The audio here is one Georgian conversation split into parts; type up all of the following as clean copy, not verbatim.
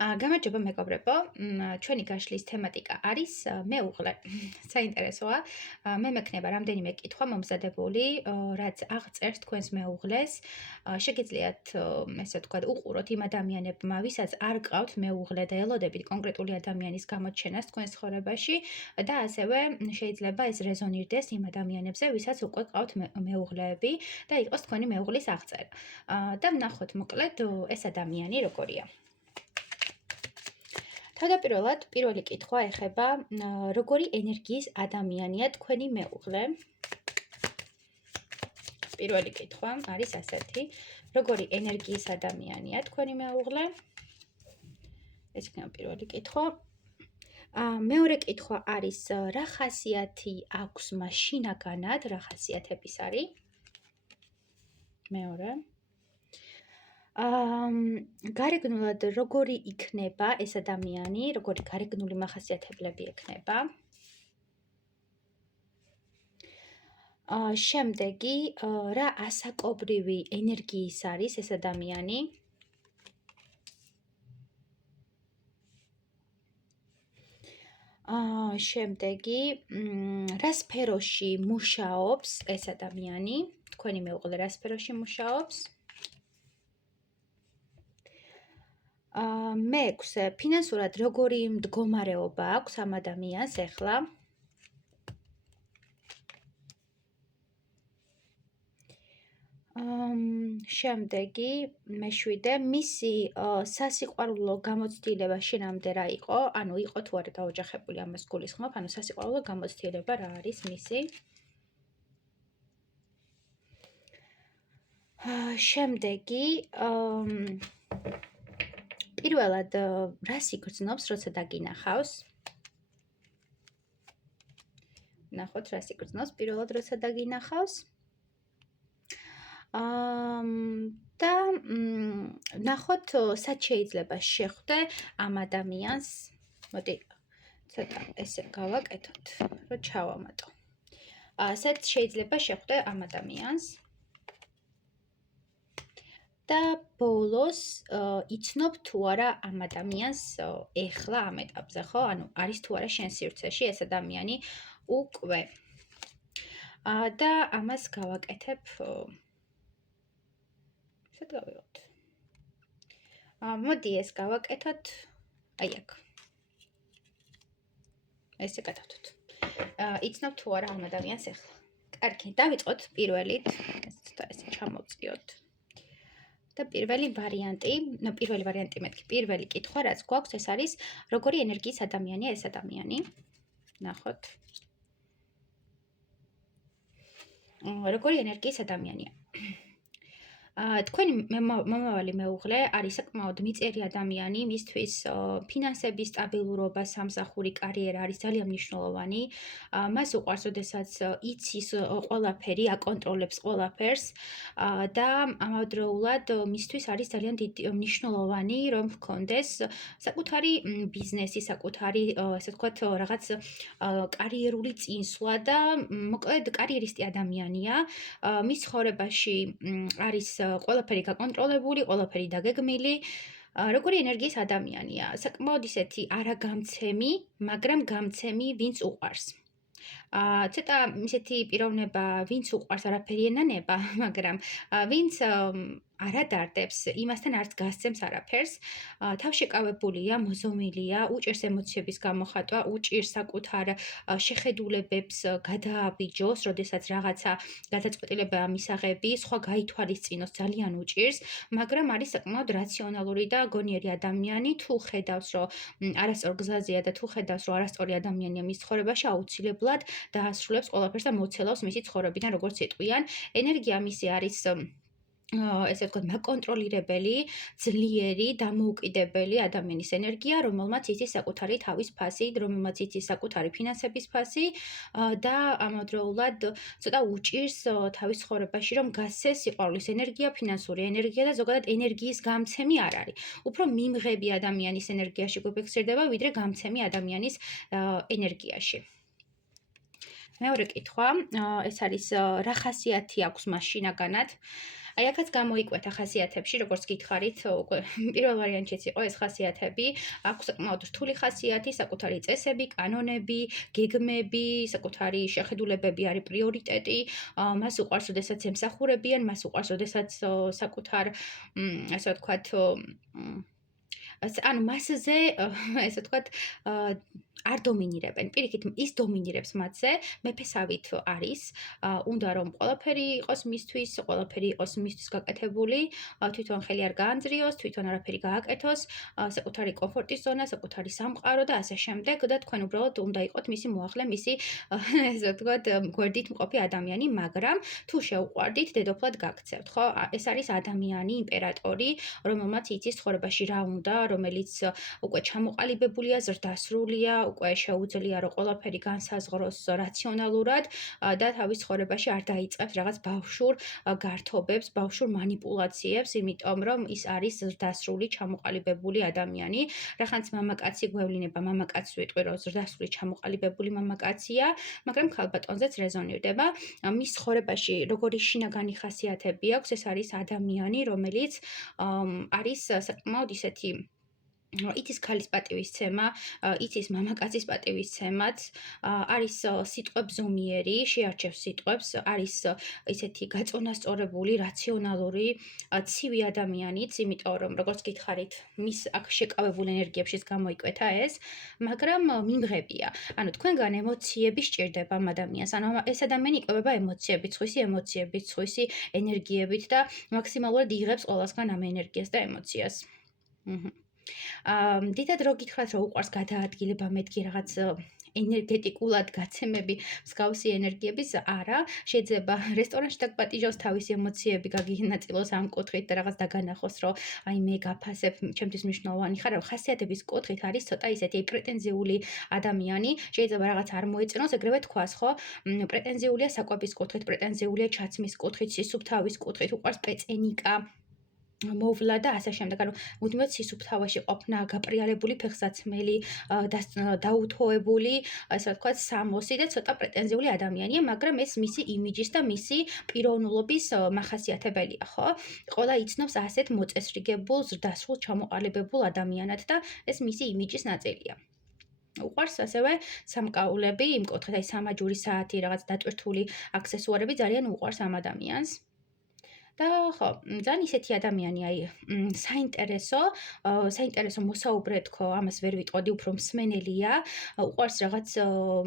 გამარჯობა მეგობრებო, ჩვენი გაშლის თემატიკა არის მეუღლე. საინტერესოა. მე მექნება რამდენიმე კითხვა მომზადებული, რაც აღწერს თქვენს მეუღლეს. შეგიძლიათ, ესე ვთქვათ, უყუროთ იმ ადამიანებმა, ვისაც არ გყავთ მეუღლე და ელოდებით კონკრეტული ადამიანის გამოჩენას თქვენს ცხოვრებაში და ასევე შეიძლება ეს რეზონირდეს იმ ადამიანებზე, ვისაც უკვე გყავთ მეუღლეები და იყოს თქვენი მეუღლის აღწერა. და ვნახოთ მოკლედ ეს ადამიანი როგორია. თავდაპირველად, პირველი კითხვა ეხება, როგორი ენერგიის ადამიანია თქვენი მეუღლე. პირველი კითხვა არის ასეთი, როგორი ენერგიის ადამიანია თქვენი მეუღლე. ეს იქნება პირველი კითხვა. მეორე კითხვა არის, რა ხასიათი აქვს მაშინაგანად, რა ხასიათების არის? მეორე. გარეგნულად როგორი იქნება ეს ადამიანი, როგორი გარეგნული მახასიათებლები ექნება. შემდეგი, რა ასაკობრივი ენერგიის არის ეს ადამიანი. შემდეგი, რა სფეროში მუშაობს ეს ადამიანი, თქვენი მეუღლე რა სფეროში მუშაობს. მეექვსე, ფინანსურად როგორი მდგომარეობა აქვს ამ ადამიანს ახლა. შემდეგი, მეშვიდე, მისი სასიყვარულო გამოცდილება შენამდე რა იყო, ანუ იყო თუ არა დაოჯახებული, ამას გულისხმობ, ანუ სასიყვარულო გამოცდილება რა არის მისი. შემდეგი, პირველად რას იგრძნობს, როცა დაგინახავს? ნახოთ, რას იგრძნობს პირველად, როცა დაგინახავს. და ნახოთ, სად შეიძლება შეხვდე ამ ადამიანს. მოდი, ცოტა ესე გავაკეთოთ, რომ ჩავამატო. სად შეიძლება შეხვდე ამ ადამიანს? და ბოლოს იცნობ თუ არა ამ ადამიანს ეხლა ამ ეტაპზე, ხო? ანუ არის თუ არა შენ სივრცეში ეს ადამიანი უკვე. და ამას გავაკეთებ სად გავიღოთ? მოდი ეს გავაკეთოთ აი აქ. ესე გადავთოთ. იცნობ თუ არა ამ ადამიანს ეხლა. კარგი, დავიწყოთ პირველით. ესე ჩამოვწიოთ. და პირველი ვარიანტი მეთქი, პირველი კითხვა, რაც გვაქვს, ეს არის, როგორი ენერგიის ადამიანია ეს ადამიანი. ნახოთ. როგორი ენერგიის ადამიანია. თქვენი მომავალი მეუღლე არის საკმაოდ მიწერი ადამიანი, მისთვის ფინანსების სტაბილურობა, სამსახური, კარიერა არის ძალიან მნიშვნელოვანი. მას უყვარს, როდესაც იცის ყველაფერი, აკონტროლებს ყველაფერს და ამავდროულად მისთვის არის ძალიან მნიშვნელოვანი, რომ ჰქონდეს საკუთარი ბიზნესი, საკუთარი, ესე ვთქვათ, რაღაც კარიერული წინსვლა და მოკლედ კარიერისტი ადამიანია. მის ცხოვრებაში არის ყველაფერი გაკონტროლებული, ყველაფერი დაგეგმილი. როგორი ენერგიის ადამიანია? საკმაოდ ისეთი არაგამცემი, მაგრამ გამცემი, ვინც უყვარს. ცოტა ისეთი პიროვნება, ვინც უყვარს არაფერი ენანება, მაგრამ ვინც არ ადარდებს, იმასთან არც გასცემს არაფერს. თავშეკავებულია, მოზომილია, უჭირს ემოციების გამოხატვა, უჭირს საკუთარ შეხედულებებს გადააბიჯოს, როდესაც რაღაცა გადაწყვეტილება მისაღები, სხვა გაითვალისწინოს ძალიან უჭირს, მაგრამ არის საკმაოდ რაციონალური და გონიერი ადამიანი. თუ ხედავს, რომ არასწორ გზაზეა და თუ ხედავს, რომ არასწორი ადამიანია მის ცხოვრებაში, აუცილებლად დაასრულებს ყველაფერს და მოცელავს მისი ცხოვრებიდან, როგორც იტყვიან. ენერგია მისი არის ესე ვთქვათ, მაკონტროლირებელი, ძლიერი, დამოუკიდებელი ადამიანის ენერგია, რომელმაც იცის საკუთარი თავის ფასი, რომელმაც იცის საკუთარი ფინანსების ფასი და ამავდროულად ცოტა უჭირს თავის ცხოვრებაში, რომ გასცეს სიყვარულის ენერგია, ფინანსური ენერგია და ზოგადად ენერგიის გამცემი არ არის. უფრო მიმღები ადამიანის ენერგიაში გვიფიქსირდება, ვიდრე გამცემი ადამიანის ენერგიაში. მეორე კითხვა, ეს არის, რა ხასიათი აქვს მაშინაგანად? აი აქაც გამოიკვეთა ხასიათებში, როგორც გითხარით, უკვე პირველ ვარიანტშიც იყო ეს ხასიათები, აქვს საკმაოდ რთული ხასიათი, საკუთარი წესები, კანონები, გეგმები, საკუთარი შეხედულებები არის პრიორიტეტი, მას უყვარს, როდესაც ემსახურებიან, მას უყვარს, როდესაც საკუთარ, ასე ვთქვათ, ანუ მასზე, ესე ვთქვათ, არ დომინირებენ. პირიქით ის დომინირებს მათზე, მეფესავით არის, უნდა რომ ყველაფერი იყოს მისთვის, ყველაფერი იყოს მისთვის გაკეთებული, თვითონ ხელი არ გაანძრიოს, თვითონ არაფერი გააკეთოს, საკუთარი კომფორტის ზონა, საკუთარი სამყარო და ასე შემდეგ და თქვენ უბრალოდ უნდა იყოთ მისი მოახლე, მისი ესე ვთქვათ, გვერდით მყოფი ადამიანი, მაგრამ თუ შეუყვარდით, დედოფლად გაქცევთ, ხო? ეს არის ადამიანი, იმპერატორი, რომელმაც იცის ცხოვრებაში რა უნდა, რომელიც უკვე ჩამოყალიბებულია, ზრდასრულია, უკვე შეუძლია რომ ყველაფერი განსაზღვროს რაციონალურად და თავის ცხოვრებაში არ დაიწყებს რაღაც ბავშვურ გართობებს, ბავშვურ манипуляციებს, იმიტომ რომ ის არის ზრდასრული, ჩამოყალიბებული ადამიანი. რახანც მამაკაცი გვევლინება, მამაკაცს ვიტყვი რომ ზრდასრული, ჩამოყალიბებული მამაკაცია, მაგრამ ქალბატონზეც რეზონირდება. მის ცხოვრებაში როგორი შინაგანი ხასიათები აქვს, ეს არის ადამიანი, რომელიც არის საკმაოდ ისეთი იცის ქალის პატივისცემა, იცის მამაკაცის პატივისცემაც, არის სიტყვებზომიერი, შეარჩევს სიტყვებს, არის ისეთი გაწონასწორებული, რაციონალური, ცივი ადამიანიც, იმიტომ რომ როგორც გითხარით, მის აქ შეკავებულ ენერგიებშიც გამოიკვეთა ეს, მაგრამ მიმღებია. ანუ თქვენგან ემოციები სჭირდება ამ ადამიანს. ანუ ეს ადამიანი იკვებება ემოციებით, სხვისი ენერგიებით და მაქსიმალურად იღებს ყველასგან ამ ენერგიას და ემოციას. დიდად რო გითხრათ, რომ უყვარს გადაადგილება, მეთქი რაღაც ენერგეტიკულად გაცემები, მსგავსი ენერგიების, არა, შეიძლება რესტორანში დაგპატიჟოს თავისი ემოციები გაგინაწილოს ამ კუთხით და რაღაც დაგანახოს, რომ აი მე გაფასებ, ჩემთვის მნიშვნელოვანი ხარ, რომ ხასიათების კუთხით არის ცოტა ისეთი პრეტენზიული ადამიანი, შეიძლება რაღაც არ მოეწონოს, ეგრევე თქვას, ხო? პრეტენზიულია საკვების კუთხით, პრეტენზიულია ჩაცმის კუთხით, სისუფთავის კუთხით, უყვარს პეწენიკა. მოვლა და ასე შემდეგ. ანუ მუდმივად სისუფთავაში ყოფნა, გაპრიალებული ფეხსაცმელი, დაუთოებული, ასე ვთქვათ, სამოსი და ცოტა პრეტენზიული ადამიანია, მაგრამ ეს მისი იმიჯის და მისი პიროვნულობის მახასიათებელია, ხო? ყველა იცნობს ასეთ მოწესრიგებულ, ზრდასრულ, ჩამოყალიბებულ ადამიანად და ეს მისი იმიჯის ნაწილია. უყვარს ასევე სამკაულები, იმ კუთხით, აი სამაჯური საათი, რაღაც დატვირთული აქსესუარები ძალიან უყვარს ამ ადამიანს. და ხო, ძალიან ისეთი ადამიანი, აი, საინტერესო მოსაუბრე თქო, ამას ვერ ვიტყოდი, უფრო მსმენელია, უყვარს რაღაც,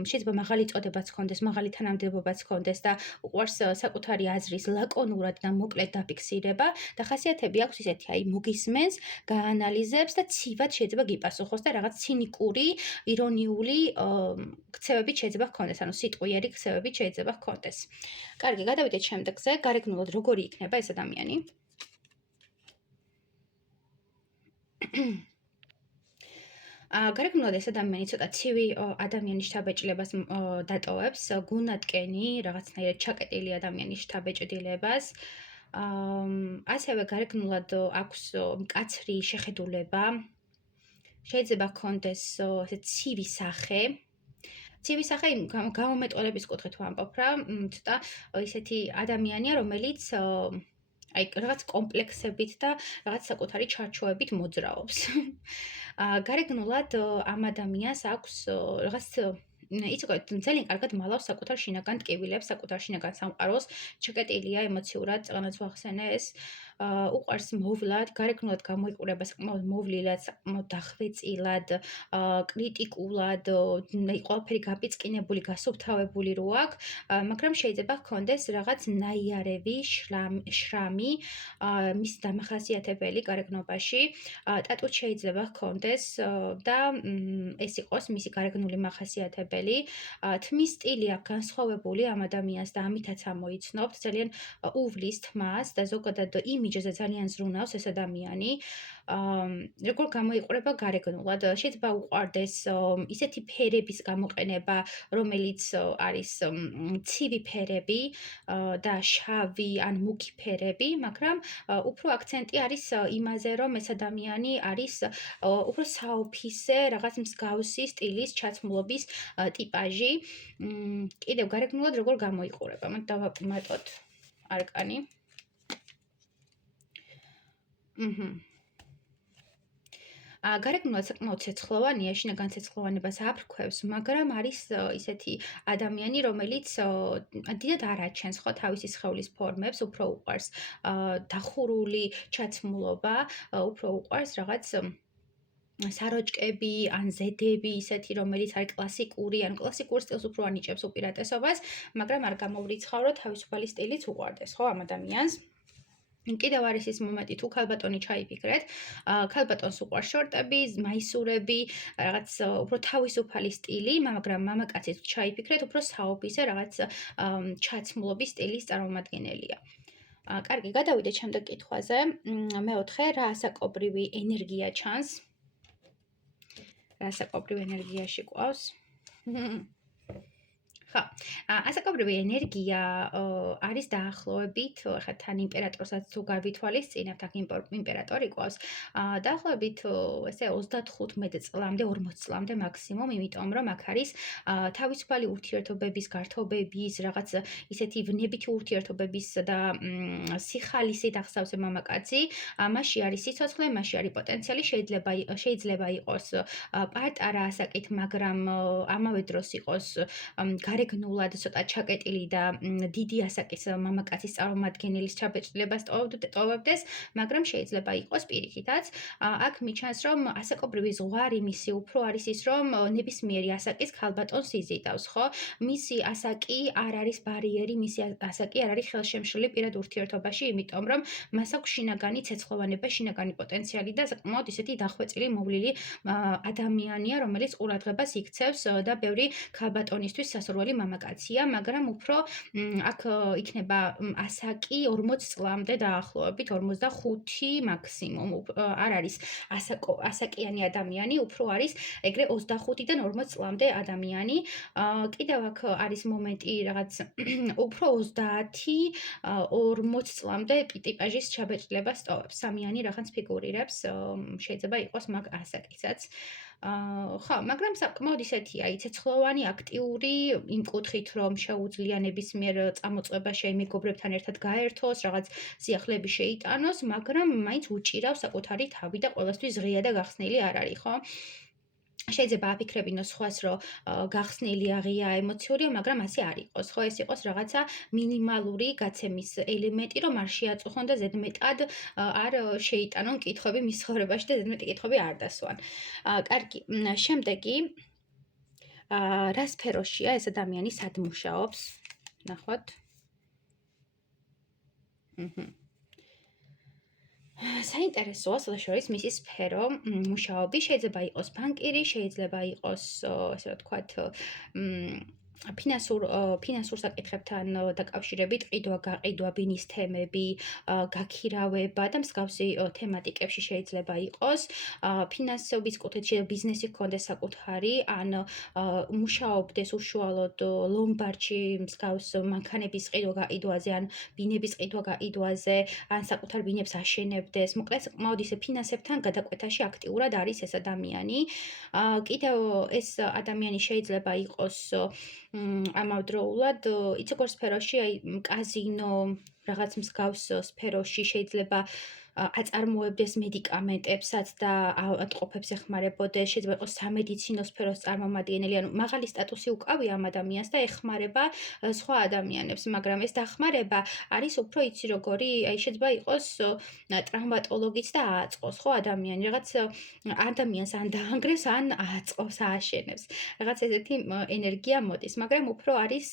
შეიძლება მაღალი წოდებაც ჰქონდეს, მაღალი თანამდებობაც ჰქონდეს და უყვარს საკუთარი აზრის ლაკონურად და მოკლედ დაფიქსირება და ხასიათები აქვს ისეთი, აი, მოგისმენს, გაანალიზებს და ცივად შეიძლება გიპასუხოს და რაღაც ცინიკური, ირონიული ქცევებით შეიძლება ჰქონდეს, ანუ სიტყვიერი ქცევებით შეიძლება ჰქონდეს. კარგი, გადავიდეთ შემდეგზე, გარეგნულად როგორი იქნება ეს ადამიანი? გარეგნულად ეს ადამიანი ცოტა ცივი ადამიანის შთაბეჭდილებას დატოვებს, გუნათკენი, რაღაცნაირად ჩაკეტილი ადამიანის შთაბეჭდილებას. ასევე გარეგნულად აქვს მკაცრი შეხედულება. შეიძლება ჰქონდეს ესე ცივი სახე. ცივი სახე გამომეტყველების კუთხით ვამბობ რა, ცოტა ისეთი ადამიანია, რომელიც აი რაღაც კომპლექსებით და რაღაც საკუთარი ჩარჩოებით მოძრაობს. გარეგნულად ამ ადამიანს აქვს რაღაც იცით, ძალიან კარგად მალავს საკუთარ შინაგან ტკივილებს, საკუთარ შინაგან სამყაროს, ჩაკეტილია ემოციურად, წაღანაც ვახსენე ეს. უყვარს მოვლად, გარეგნულად გამოიყურება საკმაოდ მოვლილად, საკმაოდ დახვეწილად, კრიტიკულად, ყველაფერი გაპიწყინებული, გასუფთავებული რო აქვს, მაგრამ შეიძლება ჰქონდეს რაღაც ნაიარევი, შრამი, მის დამახასიათებელი გარეგნობაში, ტატუც შეიძლება ჰქონდეს და ეს იყოს მისი გარეგნული მახასიათებელი. თმის სტილი აქვს განსხვავებული ამ ადამიანს და ამითაც ამოიცნობთ, ძალიან უვლის თმას და ზოგადად იმიჯზე ძალიან ზრუნავს ეს ადამიანი. როგორ გამოიყურება გარეგნულად, შეიძლება უყვარდეს ისეთი ფერების გამოყენება, რომელიც არის ცივი ფერები და შავი ან მუქი ფერები, მაგრამ უფრო აქცენტი არის იმაზე, რომ ეს ადამიანი არის უფრო საოფისე, რაღაც მსგავსი სტილის ჩაცმულობის ტიპაჟი. კიდევ გარეგნულად როგორ გამოიყურება? მათ დავაკმაყოთ არკანი. აჰა. გარეგნულად საკმაოდ ცეცხლოვანია, შინაგან ცეცხლოვანებას აფრქვევს, მაგრამ არის ისეთი ადამიანი, რომელიც დიდად არ აჩენს ხო თავისი სხეულის ფორმებს, უფრო უყვარს დახურული ჩაცმულობა, უფრო უყვარს რაღაც საროჭკები ან ზედები ისეთი, რომელიც არის კლასიკური, ან კლასიკურ სტილს უფრო ანიჭებს უპირატესობას, მაგრამ არ გამოვრიცხავ, რომ თავისუფალი სტილიც უყვარდეს, ხო ამ ადამიანს. კიდევ არის ის მომენტი, თუ ქალბატონი ჩაიფიქრეთ, ქალბატონს უყვარს შორტები, მაისურები, რაღაც უფრო თავისუფალი სტილი, მაგრამ მამაკაცის ჩაიფიქრეთ, უფრო საოფისე რაღაც ჩაცმულობის სტილის წარმომადგენელია. კარგი, გადავიდეთ შემდეგ კითხვაზე. მეოთხე, რა ასაკობრივი ენერგია ჩანს? რა ასაკობრივი ენერგიაში ყავს? ხო, ასაკობრივი ენერგია არის დაახლოებით, ხა თან იმპერატორსაც თუ გავითვალისწინებთ, აქ იმპერატორი ყავს, დაახლოებით ესე 35 წლამდე, 40 წლამდე მაქსიმუმ, იმიტომ რომ აქ არის თავისუფალი ურთიერთობების, გართობების, რაღაც ისეთი ვნებითი ურთიერთობების და სიხალისით ახსავს მამაკაცი, მასში არის სიცოცხლე, მასში არის პოტენციალი, შეიძლება იყოს პატარა ასაკით, მაგრამ ამავე დროს იყოს გარეგნულად ცოტა ჩაკეტილი და დიდი ასაკის მამაკაცის წარმომადგენელის ჩაბეჭდილებას ტოვებდეს, მაგრამ შეიძლება იყოს პირიქითაც. აქ მიჩანს, რომ ასაკობრივი ზღვარი მისი უფრო არის ის, რომ ნებისმიერი ასაკის ქალბატონს იზიდავს, ხო? მისი ასაკი არ არის ბარიერი, მისი ასაკი არ არის ხელშემშლელი პირად ურთიერთობაში, იმიტომ რომ მას აქვს შინაგანი ცეცხლოვანება, შინაგანი პოტენციალი და საკმაოდ ისეთი დახვეწილი მოვლილი ადამიანია, რომელიც ყურადღებას იქცევს და ბევრი ქალბატონისთვის სასურველი მამაკაცია, მაგრამ უფრო აქ იქნება ასაკი 40 წლამდე დაახლოებით, 45 მაქსიმუმ. არ არის ასაკიანი ადამიანი, უფრო არის ეგრე 25-დან 40 წლამდე ადამიანი. კიდევ აქ არის მომენტი რაღაც უფრო 30-40 წლამდე ტიპაჟის ჩაბეჭდილებას ტოვებს. სამიანი რაღაც ფიგურირებს, შეიძლება იყოს მაგ ასაკიცაც. ხო, მაგრამ საკმაოდ ისეთია, ცეცხლოვანი, აქტიური, იმ კუთხით, რომ შეუძლია ნებისმიერ წამოწყება მეგობრებთან ერთად გაერთოს, რაღაც სიახლეები შეიტანოს, მაგრამ მაინც უჭირავს საკუთარი თავი და ყველასთვის ღია და გახსნილი არ არის, ხო? შეიძლება აფიქრებინოს სხვას, რომ გახსნილია, ღია, ემოციურია, მაგრამ ასე არ იყოს, ხო? ეს იყოს რაღაცა მინიმალური გაცემის ელემენტი, რომ არ შეაწუხონ და ზედმეტად არ შეიტანონ კითხვები მის ცხოვრებაში და ზედმეტი კითხვები არ დასვან. კარგი, შემდეგი რა სფეროშია ეს ადამიანი სად მუშაობს? ნახოთ. საინტერესოა შორის მისი სფერო მუშაობი, შეიძლება იყოს ბანკირი, შეიძლება იყოს, ასე ვთქვათ, ფინანსურ საკითხებთან დაკავშირებით ყიდვა-გაყიდვა, ბინის თემები, გაქირავება და მსგავსი თემატიკებში შეიძლება იყოს. ფინანსების კუთხით ბიზნესი ჰქონდეს საკუთარი, ან მუშაობდეს უშუალოდ ლომბარდში მსგავს მანქანების ყიდვა-გაყიდვაზე, ან ბინების ყიდვა-გაყიდვაზე, ან საკუთარ ბინებს აშენებდეს. მოკლედ, საკმაოდ ისე ფინანსებთან გადაკვეთაში აქტიურად არის ეს ადამიანი. კიდევ ეს ადამიანი შეიძლება იყოს ამავდროულად იცი როგორ სფეროში, აი კაზინო, რაღაც მსგავს სფეროში შეიძლება აწარმოებდეს მედიკამენტებსაც და ავადმყოფებს ეხმარებოდეს, შეიძლება იყოს სამედიცინო სფეროს წარმომადგენელი, ანუ მაღალი სტატუსი უკავია ამ ადამიანს და ეხმარება სხვა ადამიანებს, მაგრამ ეს დახმარება არის უფრო იცი როგორი, აი შეიძლება იყოს ტრავმატოლოგიც და ააწყოს, ხო, ადამიანი, რაღაც ადამიანს ან დაანგრევს, ან ააწყობს, ააშენებს. რაღაც ესეთი ენერგია მოდის, მაგრამ უფრო არის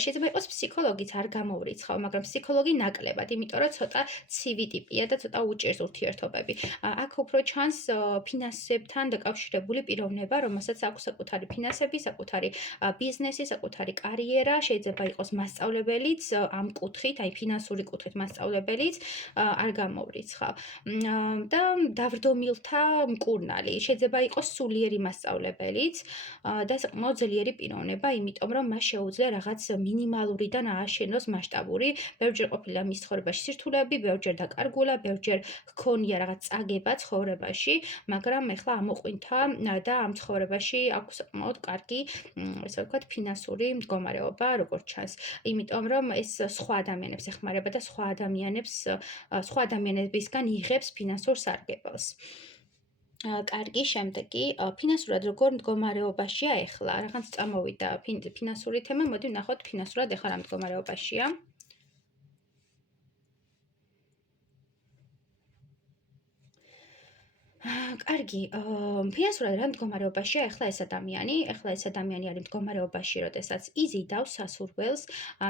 შეიძლება იყოს ფსიქოლოგიც, არ გამოვრიცხავ, მაგრამ ფსიქოლოგი ნაკლებად, იმიტომ რომ ცოტა ცივი ტიპია და ცოტა უჭირს ურთიერთობები. აქ უფრო ჩანს ფინანსებთან დაკავშირებული პიროვნება, რომელსაც აქვს საკუთარი ფინანსები, საკუთარი ბიზნესი, საკუთარი კარიერა, შეიძლება იყოს მასწავლებელიც ამ კუთხით, აი ფინანსური კუთხით მასწავლებელიც, არ გამოვრიცხავ. და დავრდომილთა მკურნალი, შეიძლება იყოს სულიერი მასწავლებელიც და საკმაოდ ძლიერი პიროვნება, იმიტომ რომ მას შეუძლია რაღაც მინიმალურიდან ააშენოს მასშტაბური, ბევრჯერ ყოფილა მის ცხოვრებაში სირთულეები, ბევრჯერ დაკარგულა, ბევრჯერ ზოგჯერ ჰქონია რაღაც წაგება ცხოვრებაში, მაგრამ ეხლა ამოყვინთა და ამ ცხოვრებაში აქვს საკმაოდ კარგი, ესე ვთქვათ, ფინანსური მდგომარეობა, როგორც ჩანს. იმიტომ რომ ეს სხვა ადამიანებს ეხმარება და სხვა ადამიანებისგან იღებს ფინანსურ სარგებელს. კარგი, შემდეგი, ფინანსურად როგორ მდგომარეობაშია ეხლა? რაღაც წამოვიდა ფინანსური თემა, მოდი ვნახოთ ფინანსურად ეხლა რა მდგომარეობაშია. კარგი, ფინანსურად რა მდგომარეობაშია ეხლა ეს ადამიანი? ეხლა ეს ადამიანი არის მდგომარეობაში, როდესაც იზიდავს სასურველს.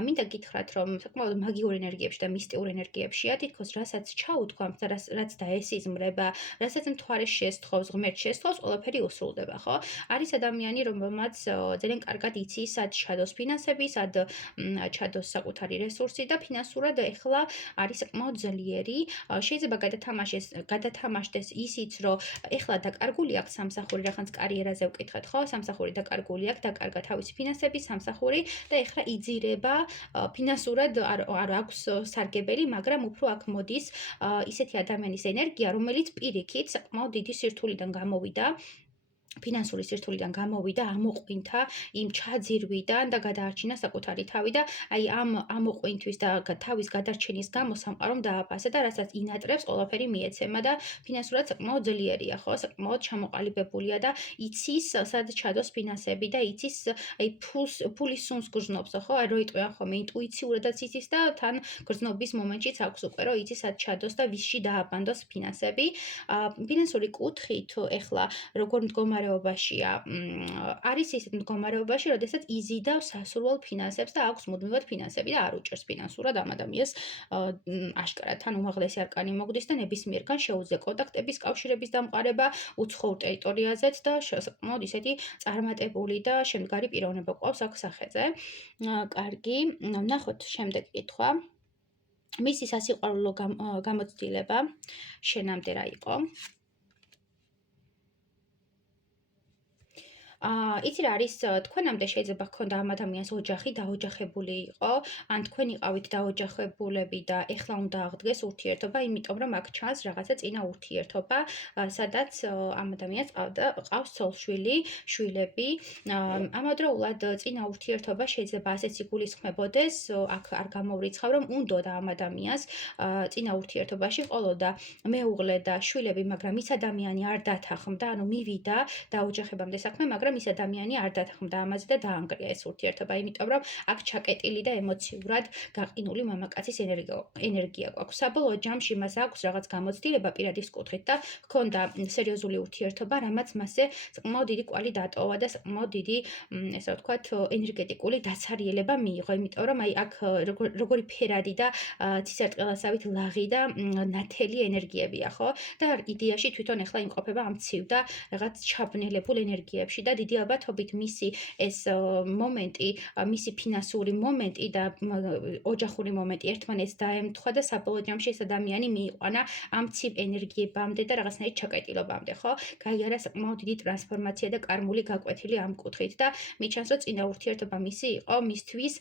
მინდა გითხრათ, რომ საკმაოდ მაგიურ ენერგიებში და მისტიურ ენერგიებშია, თითქოს რასაც ჩაუთქვამთ და რაც დაესიზმრება, რასაც მთვარე შესთხოვს, ღმერთ შესთხოვს, ყველაფერი უსრულდება, ხო? არის ადამიანი, რომელმაც ძალიან კარგად იცის, სად ჩადოს ფინანსები, სად ჩადოს საკუთარი რესურსი და ფინანსურად ეხლა არის საკმაოდ ძლიერი. შეიძლება გადათამაშდეს ისიც, რომ ეხლა დაკარგული აქვს სამსახური, რაღაც კარიერაზე ვკითხეთ, ხო? სამსახური დაკარგული აქვს, დაკარგა თავისი ფინანსები, სამსახური და ეხლა იძირება ფინანსურად არ აქვს სარგებელი, მაგრამ უფრო აქ მოდის ისეთი ადამიანის ენერგია, რომელიც პირიქით საკმაოდ დიდი სირთულიდან გამოვიდა. ფინანსური სირთულიდან გამოვიდა, ამოყვინთა იმ ჩაძირვიდან და გადაარჩინა საკუთარი თავი და აი ამ ამოყვინთვის და თავის გადარჩენის გამო სამყარომ დააფასა და რასაც ინატრებს, ყველაფერი მიეცემა და ფინანსურად საკმაოდ ძლიერია, ხო? საკმაოდ ჩამოყალიბებულია და იცის, სად ჩადოს ფინანსები და იცის, აი ფულის სუნს გრძნობს, ხო? აი რო იტყვიან ხოლმე, ინტუიციურადაც იცის და თან გრძნობის მომენტშიც აქვს უკვე, რომ იცის, სად ჩადოს და ვისში დააბანდოს ფინანსები. ფინანსური კუთხით ეხლა როგორ მდგომარეობაშია, არის ისეთ მდგომარეობაში, როდესაც იზიდავს სასურველ ფინანსებს და აქვს მუდმივად ფინანსები და არ უჭერს ფინანსურად ამ ადამიანს აშკარად თან უმაღლესი არკანი მოგდის და ნებისმიერგან შეუძლია კონტაქტების, კავშირების დამყარება უცხოურ ტერიტორიაზეც და საკმაოდ ისეთი წარმატებული და შემდგარი პიროვნება გვყავს აქ სახეზე. კარგი, ვნახოთ შემდეგ კითხვა. მისი სასიყვარულო გამოცდილება შენამდე რა იყო? იცი რა არის, თქვენამდე შეიძლება გქონდა ამ ადამიანს ოჯახი, დაოჯახებული იყო, ან თქვენ იყავით დაოჯახებულები და ეხლა უნდა აღდგეს ურთიერთობა, იმიტომ რომ აქ ჩანს რაღაცა წინა ურთიერთობა, სადაც ამ ადამიანს ყავს ცოლ-შვილი, შვილები. ამავდროულად წინა ურთიერთობა შეიძლება ასეც იგულისხმებოდეს, აქ არ გამოვრიცხავ, რომ უნდოდა ამ ადამიანს წინა ურთიერთობაში ყოლოდა მეუღლე და შვილები, მაგრამ ის ადამიანი არ დათანხმდა, ანუ მივიდა დაოჯახებამდე საქმე, მაგრამ ის ადამიანი არ დათანხმდა ამაზე და დაანგრია ეს ურთიერთობა, იმიტომ რომ აქ ჩაკეტილი და ემოციურად გაყინული მამაკაცის ენერგია გვაქვს. საბოლოო ჯამში მას აქვს რაღაც გამოცდილება პირადის კუთხით და ჰქონდა სერიოზული ურთიერთობა, რამაც მასზე საკმაოდ დიდი კვალი დატოვა და საკმაოდ დიდი, ესე ვთქვათ, ენერგეტიკული დაცარიელება მიიღო, იმიტომ რომ აი აქ როგორი ფერადი და ცისარტყელასავით ლაღი და ნათელი ენერგიებია, ხო? და იდეაში თვითონ ეხლა იმყოფება ამ ცივ და რაღაც ჩაბნელებულ ენერგიებში და დიდი ალბათობით მისი ეს მომენტი, მისი ფინანსური მომენტი და ოჯახური მომენტი ერთმანეთს დაემთხვა და საბოლოო ჯამში ეს ადამიანი მიიყვანა ამ ცივ ენერგიებამდე და რაღაცნაირ ჩაკეტილობამდე, ხო? გაიარა საკმაოდ დიდი ტრანსფორმაცია და კარმული გაკვეთილი ამ კუთხით და მიჩანს, რომ წინა ურთიერთობა მისი იყო მისთვის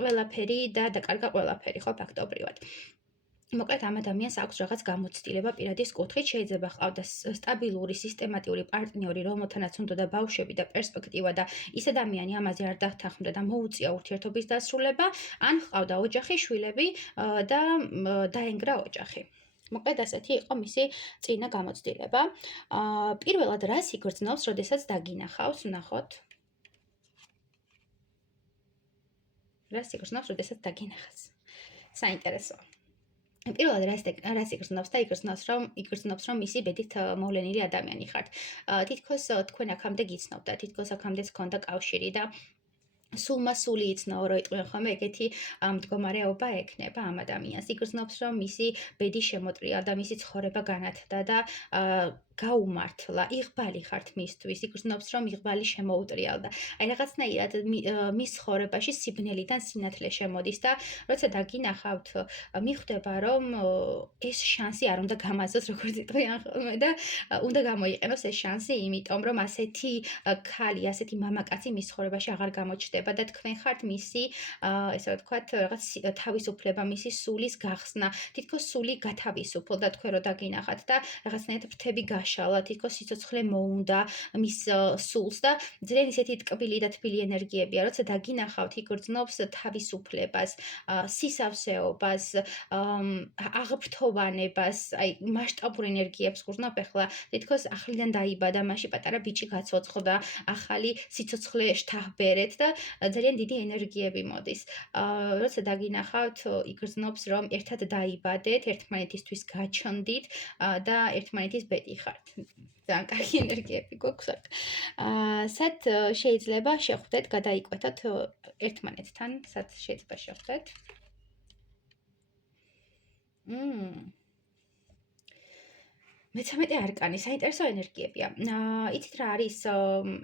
ყველაფერი და დაკარგა ყველაფერი, ხო, ფაქტობრივად. მოკლედ ამ ადამიანს აქვს რაღაც გამოცდილება პირადის კუთხით, შეიძლება ჰყავდეს სტაბილური, სისტემატიური პარტნიორი, რომელთანაც უნდოდა ბავშვები და პერსპექტივა და ის ადამიანი ამაზე არ დათანხმდა და მოუწია ურთიერთობის დასრულება, ან ჰყავდა ოჯახი, შვილები და დაენგრა ოჯახი. მოკლედ ასეთი იყო მისი წინა გამოცდილება. პირველად რას იგრძნობს, როდესაც დაგინახავს, ვნახოთ. რას იგრძნობს, როდესაც დაგინახავს. საინტერესოა. პირველად რას იგრძნობს და იგრძნობს რომ მისი ბედით მოვლენილი ადამიანი ხართ. თითქოს თქვენ აქამდე გიცნობდა, თითქოს აქამდეც ჰქონდა კავშირი და სულმა-სული იცნაო, რო იტყვიან ხოლმე, ეგეთი მდგომარეობა ექნება ამ ადამიანს. იგრძნობს, რომ მისი ბედი შემოტრია და მისი ცხოვრება განათდა და გაუმართლა, იღბალი ხართ მისთვის, იგრძნობს რომ იღბალი შემოუტრიალდა. აი რაღაცნაირად მის ცხოვრებაში სიბნელიდან სინათლე შემოდის და როცა დაგინახავთ, მიხვდება რომ ეს შანსი არ უნდა გამაზოს, როგორც იტყვიან ხოლმე და უნდა გამოიყენოს ეს შანსი, იმიტომ რომ ასეთი ქალი, ასეთი მამაკაცი მის ცხოვრებაში აღარ გამოჩნდება და თქვენ ხართ მისი, ესე ვთქვათ, რაღაც თავისუფლება, მისი სულის გახსნა, თითქოს სული გათავისუფლდა თქვენ რო დაგინახათ და რაღაცნაირად ფრთები გაშალა, თითქოს სიცოცხლე მოუნდა მის სულს და ძალიან ისეთი ტკბილი და თბილი ენერგიებია, როცა დაგინახავთ, იგრძნობს თავისუფლებას, სისავსეობას, აღფრთოვანებას, აი მასშტაბურ ენერგიებს გრძნობ ახლა, თითქოს ახლიდან დაიბადა, მაშინ პატარა ბიჭი გაცოცხლდა, ახალი სიცოცხლე შთაბერეთ და ძალიან დიდი ენერგიები მოდის. როცა დაგინახავთ, იგრძნობს რომ ერთად დაიბადეთ, ერთმანეთისთვის გაჩნდით და ერთმანეთის ბედი ხართ. ძალიან კარგი ენერგიები გვაქვს აქ. სად შეიძლება შეხვდეთ, გადაიკვეთოთ ერთმანეთთან, სად შეიძლება შეხვდეთ? მე-13 არკანი, საინტერესო ენერგიებია. იცით რა არის?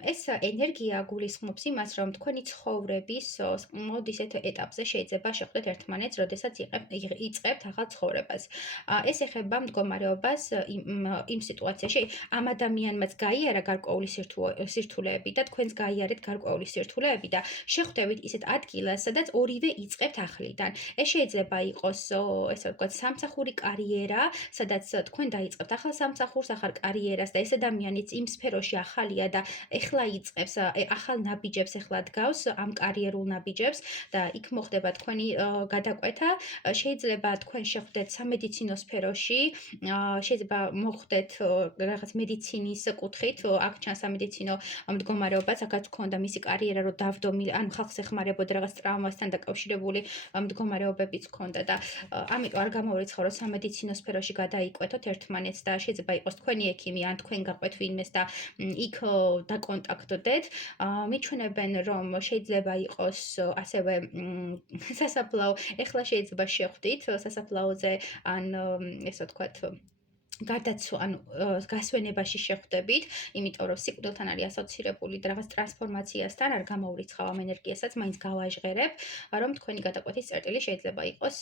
ეს ენერგია გულისხმობს იმას, რომ თქვენი ცხოვრების საკმაოდ ისეთ ეტაპზე შეიძლება შეხვდეთ ერთმანეთს, როდესაც იწყებთ ახალ ცხოვრებას. ეს ეხება მდგომარეობას იმ სიტუაციაში, ამ ადამიანმაც გაიარა გარკვეული სირთულეები და თქვენს გაიარეთ გარკვეული სირთულეები და შეხვდებით ისეთ ადგილას, სადაც ორივე იწყებთ ახლიდან. ეს შეიძლება იყოს, ესე ვთქვათ, სამსახური კარიერა, სადაც თქვენ დაიწყებთ ახალ სამსახურს, ახალ კარიერას და ეს ადამიანიც იმ სფეროში ახალია და ეხლა იწყებს ახალ ნაბიჯებს, ეხლა დგავს ამ კარიერულ ნაბიჯებს და იქ მოხდება თქვენი გადაკვეთა. შეიძლება თქვენ შეხვდეთ სამედიცინო სფეროში, შეიძლება მოხვდეთ რაღაც მედიცინის კუთხით, აქ ჩანს სამედიცინო მდგომარეობაც, აქაც გქონდა მისი კარიერა, რომ დავდომი, ანუ ხალხს ეხმარებოდა რაღაც ტრავმასთან დაკავშირებული მდგომარეობებიც გქონდა და ამიტომ არ გამოვრიცხავ, რომ სამედიცინო სფეროში გადაიკვეთოთ ერთმანეთს და შეიძლება იყოს თქვენი ექიმი ან თქვენ გაყვეთ ვინმეს და იქ დაკონტაქტდეთ. მიჩვენებენ რომ შეიძლება იყოს ასევე სასაფლაო, ეხლა შეიძლება შეხვდით სასაფლაოზე ან ესე ვთქვათ ანუ გასვენებაში შეხვდებით, იმიტომ რომ სიკვდილთან არის ასოცირებული და რაღაც ტრანსფორმაციასთან არ გამოვრიცხავ ამ ენერგიასაც, მაინც გავაჟღერებ, რომ თქვენი გადაკვეთის წერტილი შეიძლება იყოს,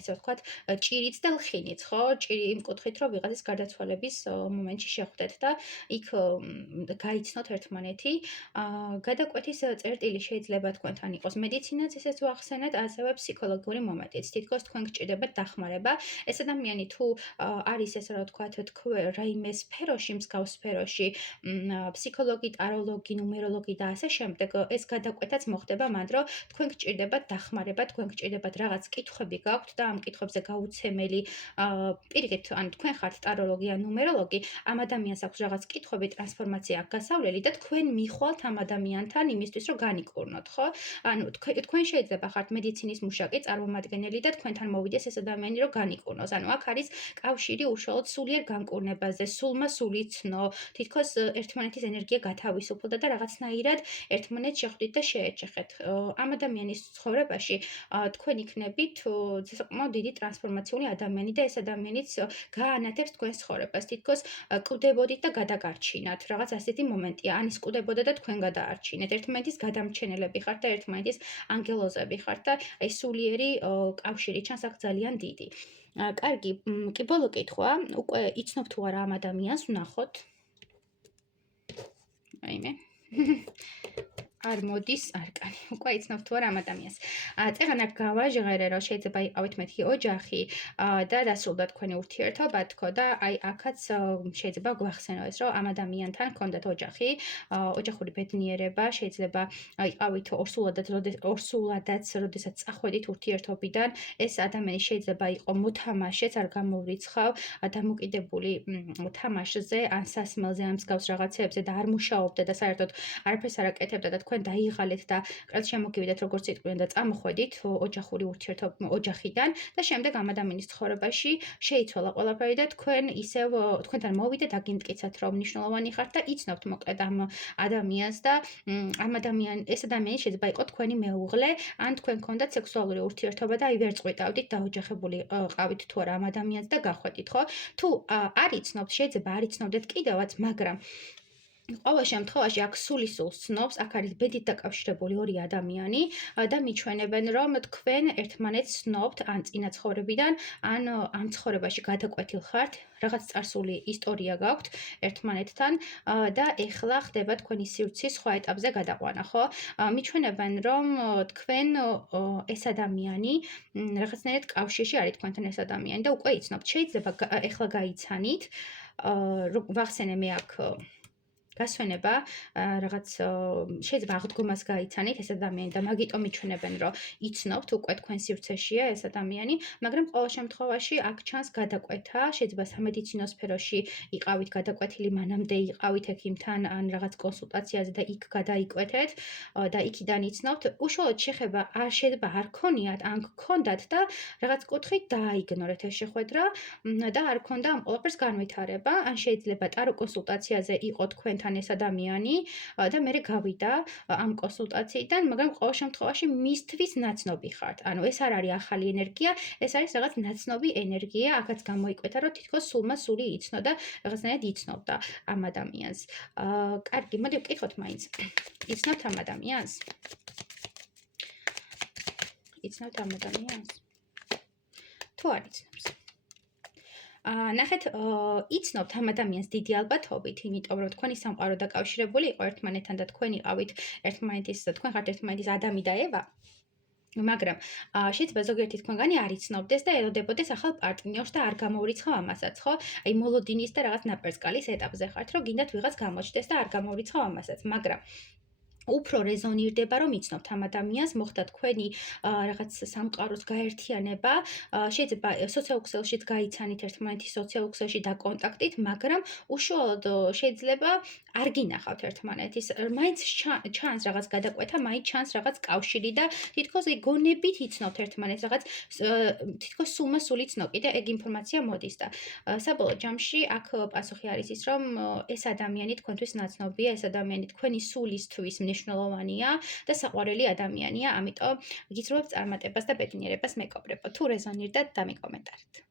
ესე ვთქვათ, ჭირიც და ლხინიც, ხო? ჭირი იმ კუთხით, რომ ვიღაცის გარდაცვალების მომენტში შეხვდეთ და იქ გაიცნოთ ერთმანეთი. გადაკვეთის წერტილი შეიძლება თქვენთან იყოს მედიცინაც, ისეც ვახსენეთ, ასევე ფსიქოლოგიური მომენტიც. თითქოს თქვენ გჭირდებათ დახმარება. ეს ადამიანი თუ არის ესე რა ვთქვათ, რაიმე სფეროში, მსგავს სფეროში, ფსიქოლოგი, ტაროლოგი, ნუმეროლოგი და ასე შემდეგ, ეს გადაკვეთაც მოხდება მანდ, რომ თქვენ გჭირდებათ დახმარება, თქვენ გჭირდებათ რაღაც კითხვები გაქვთ და ამ კითხვებზე გაუცემელი პირიქით, ან თქვენ ხართ ტაროლოგი ან ნუმეროლოგი, ამ ადამიანს აქვს რაღაც კითხვები, ტრანსფორმაცია აქვს გასავლელი და თქვენ მიხვალთ ამ ადამიანთან იმისთვის, რომ განიკურნოთ, ხო? ანუ თქვენ შეიძლება ხართ მედიცინის მუშაკი, წარმომადგენელი და თქვენთან მოვიდეს ეს ადამიანი, რომ განიკურნოს. ანუ აქ არის კავშირი უშუალოდ სულიერ განკურნებაზე, სულმა სული ცნო, თითქოს ერთმანეთის ენერგია გათავისუფლდა და რაღაცნაირად ერთმანეთს შეხვდით და შეეჯახეთ. ამ ადამიანის ცხოვრებაში თქვენ იქნებით საკმაოდ დიდი ტრანსფორმაციული ადამიანი და ეს ადამიანიც გაანათებს თქვენს ცხოვრებას. თითქოს კვდებოდით და გადაგარჩინათ. რაღაც ასეთი მომენტია, ან ის კვდებოდა და თქვენ გადაარჩინეთ. ერთმანეთის გადამჩენელები ხართ და ერთმანეთის ანგელოზები ხართ და აი სულიერი კავშირი ჩანს აქ ძალიან დიდი. კარგი, კი ბოლო კითხვა, უკვე იცნობ თუ არა ამ ადამიანს, ვნახოთ. აიმე. არ მოდის არკანი. უკვე იცნობ თუ არა ამ ადამიანს. წეღანაკ გავაჟღერე, რომ შეიძლება იყავით მეთქი ოჯახი და დასრულდა თქვენი ურთიერთობა, თქო და აი აქაც შეიძლება გვახსენო ეს, რომ ამ ადამიანთან გქონდათ ოჯახი, ოჯახური ბედნიერება, შეიძლება იყავით ორსულადაც, როდესაც წახვედით ურთიერთობიდან, ეს ადამიანი შეიძლება იყო მოთამაშეც, არ გამოვრიცხავ, დამოკიდებული თამაშზე, ან სასმელზე, ან მსგავს რაღაცეებზე და არ მუშაობდა და საერთოდ არაფერს არ აკეთებდა და თქვენ თქვენ დაიღალეთ და კრალშემოგივიდეთ როგორც იტყვიან და წამოხვედით ოჯახური ოჯახიდან და შემდეგ ამ ადამიანის ცხოვრებაში შეიცვალა ყველაფერი და თქვენ ისევ თქვენთან მოვიდა და გიმტკიცათ რომ მნიშვნელოვანი ხართ და იცნობთ მოკლედ ამ ადამიანს და ეს ადამიანი შეიძლება იყოს თქვენი მეუღლე ან თქვენ გქონდათ სექსუალური ურთიერთობა და აი ვერ წყვიტავდით დაოჯახებული ყავით თუ არა ამ ადამიანს და გახვედით ხო თუ არ იცნობთ შეიძლება არ იცნობდეთ კიდევაც მაგრამ ყოველ შემთხვევაში აქ სულისულს ცნობს, აქ არის ბედით დაკავშირებული ორი ადამიანი და მიჩვენებენ, რომ თქვენ ერთმანეთს ცნობთ ან წინა ცხოვრებიდან, ან ამ ცხოვრებაში გადაკვეთილ ხართ, რაღაც წარსული ისტორია გაქვთ ერთმანეთთან და ეხლა ხდება თქვენი სივრცის სხვა ეტაპზე გადაყვანა, ხო? მიჩვენებენ, რომ თქვენ ეს ადამიანი რაღაცნაირად კავშირში არის თქვენთან ეს ადამიანი და უკვე იცნობთ. შეიძლება ეხლა გაიცანით, ვახსენე მე აქ გასვენება რაღაც შეიძლება აღდგომას გაიცანით ეს ადამიანი და მაგიტომ მიჩვენებენ რომ იცნობთ უკვე თქვენ სივრცეშია ეს ადამიანი მაგრამ ყოველ შემთხვევაში აქ ჩანს გადაკვეთა შეიძლება სამედიცინო სფეროში იყავით გადაკვეთილი მანამდე იყავით ექიმთან ან რაღაც კონსულტაციაზე და იქ გადაიკვეთეთ და იქიდან იცნობთ უშუალოდ შეხება შეიძლება არ ქონიათ ან გქონდათ და რაღაც კუთხით დააიგნორეთ ეს შეხვედრა და არ ქონდა ამ ყველაფერს განვითარება ან შეიძლება ტარო კონსულტაციაზე იყო თქვენთან ეს ადამიანი და მე გავიდა ამ კონსულტაციიდან, მაგრამ ყოველ შემთხვევაში მისთვის ნაცნობი ხართ. ანუ ეს არ არის ახალი ენერგია, ეს არის რაღაც ნაცნობი ენერგია, აქაც გამოიკვეთა, რომ თითქოს სული იცნო და რაღაცნაირად იცნობდა ამ ადამიანს. კარგი, მოდი ვკითხოთ მაინც. იცნობთ ამ ადამიანს? იცნობთ ამ ადამიანს? თუ არ იცნობს? ნახეთ, იცნობთ ამ ადამიანს დიდი ალბათობით, იმიტომ რომ თქვენი სამყარო დაკავშირებული იყო ერთმანეთთან და თქვენ იყავით თქვენ ხართ ერთმანეთის ადამი და ევა. მაგრამ შეიძლება ზოგიერთი თქვენგანი არ იცნობდეს და ელოდებოდეს ახალ პარტნიორს და არ გამოურიცხავ ამასაც, ხო? აი მოლოდინის და რაღაც ნაპერწკალის ეტაპზე ხართ, რომ გინდათ ვიღაც გამოჩნდეს და არ გამოურიცხავ ამასაც, მაგრამ უფრო რეზონირდება რომ იცნობთ ამ ადამიანს, მოხდა თქვენი რაღაც სამყაროს გაერთიანება, შეიძლება სოციალურ გაიცანით ერთმანეთის სოციალურ ქსელში და კონტაქტით, მაგრამ უშუალოდ შეიძლება არ გინახავთ ერთმანეთის. მაინც ჩანს რაღაც გადაკვეთა, მაინც ჩანს რაღაც კავშირი და თითქოს გონებით იცნობთ ერთმანეთს, რაღაც თითქოს სული ცნობი და ეგ ინფორმაცია მოდის და საბოლოო ჯამში აქ პასუხი არის ის, რომ ეს ადამიანი თქვენთვის ნაცნობია, ეს ადამიანი თქვენი სულისთვის მნიშვნელოვანია და საყვარელი ადამიანია, ამიტომ გისურვებთ წარმატებას და ბედნიერებას მეკობრებო. თუ რეზონირდათ, დამიკომენტარეთ.